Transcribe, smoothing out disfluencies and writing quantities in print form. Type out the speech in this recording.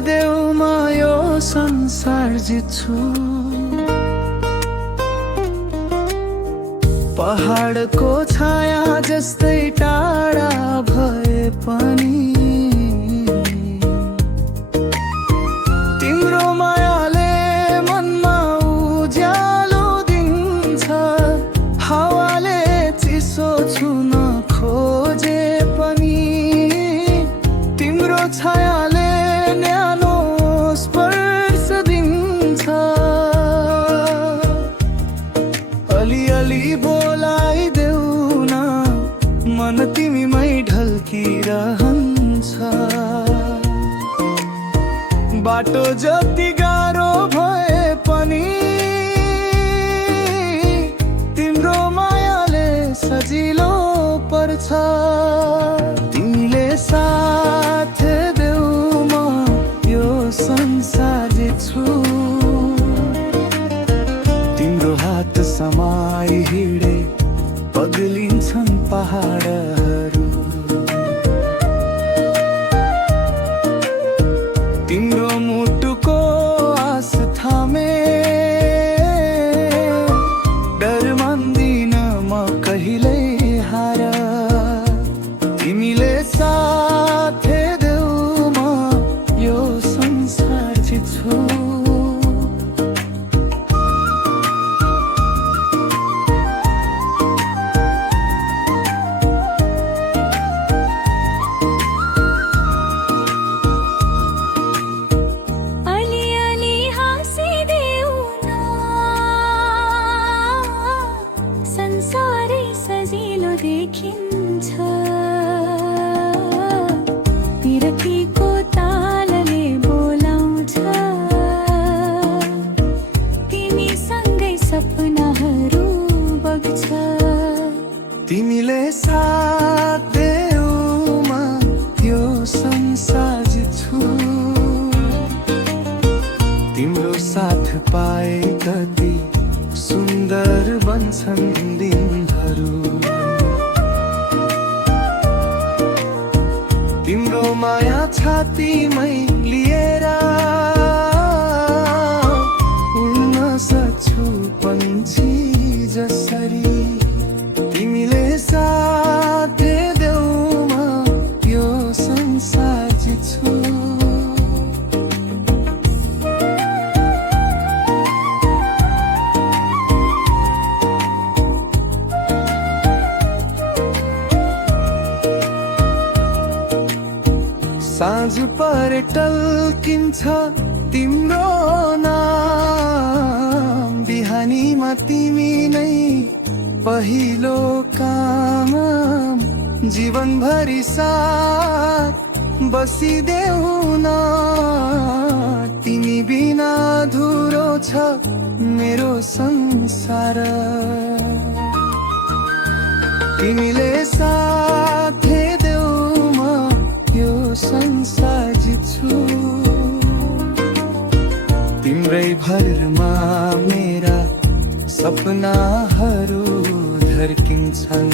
देउमा यो संसार जित्छु। पहाडको छाया जस्तै टाढा भए पनि तिम्रो मायाले मनमा उज्यालो दिन्छ। हावाले चिसो छुन खोजे पनि तिम्रो छायाले न्यानो स्पर्श दिन्छ। अलिअलि बोलाइदेऊ न, मन तिमीमै ढल्किरहन्छ। बाटो जति गाह्रो भए पनि तिम्रो मायाले सजिलो पर्छ। तिमीले साथ देऊ म यो संसार जित्छु। तिम्रो हात समाई हिँडे पग्लिन्छन् पहाडहरू। तिम्रो मुटुको आस थामे डर मान्दिन म कहिल्यै हार। तिमीले साथ देऊ म यो संसार जित्छु। देखिन्छ विरतीको तालले बोलाउँछ। तिमीसँगै सपनाहरू बग्छ। तिमीले साथ देऊ म यो संसार जित्छु। तिम्रो साथ पाए कति सुन्दर बन्छन् दिनहरू। तिम्रो माया छातीमै लिएर उड्न सक्छु पन्छी जसरी। तिमीले साथ देऊ म यो संसार जित्छु। साँझ परे टल्किन्छ तिम्रो नाम। बिहानीमा तिमी नै पहिलो काम। जीवनभरि साथ बसिदेऊ न, तिमी बिना अधुरो छ मेरो संसार। तिमीले साथ देऊ म यो संसार जित्छु। तिम्रै भरमा मेरा सपनाहरू धर्किन्छन्।